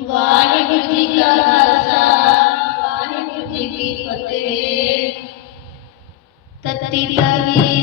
ਵਾਹਿਗੁਰੂ ਜੀ ਕਾ ਖਾਲਸਾ ਵਾਹਿਗੁਰੂ ਜੀ ਕੀ ਫਤਿਹ। ਤਤੀ ਤਵੀ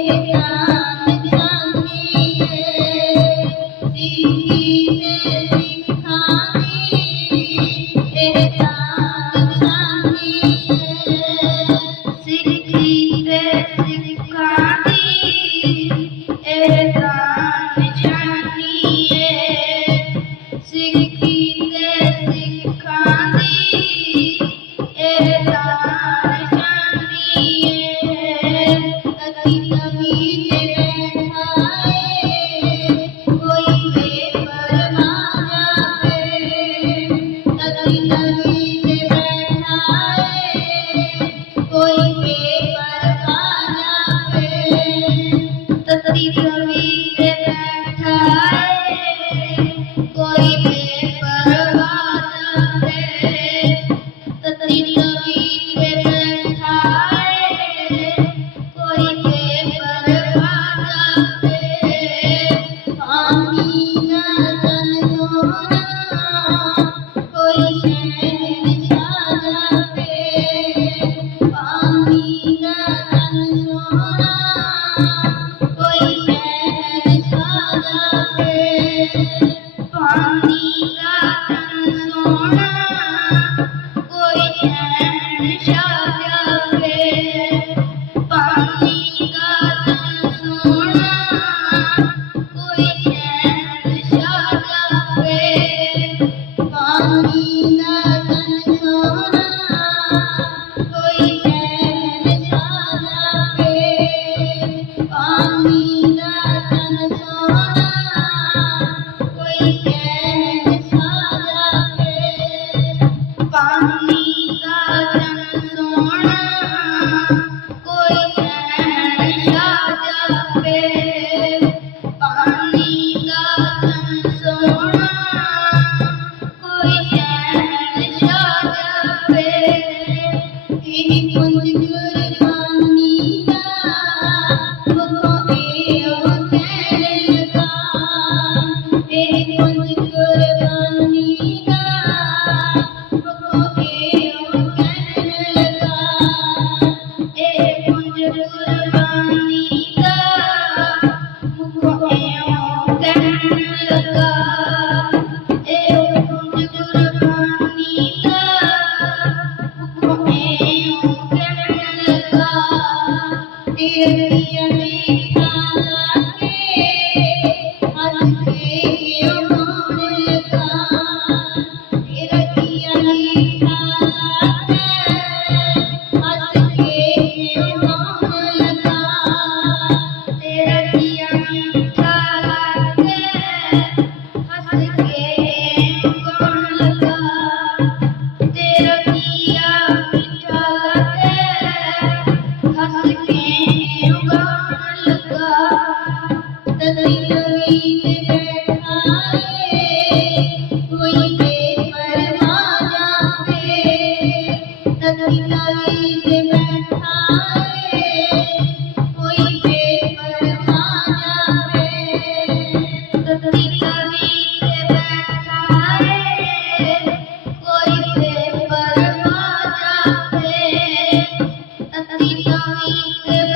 के কুঞ্জ কুরবানী ਤਤੀ ਕਵੀ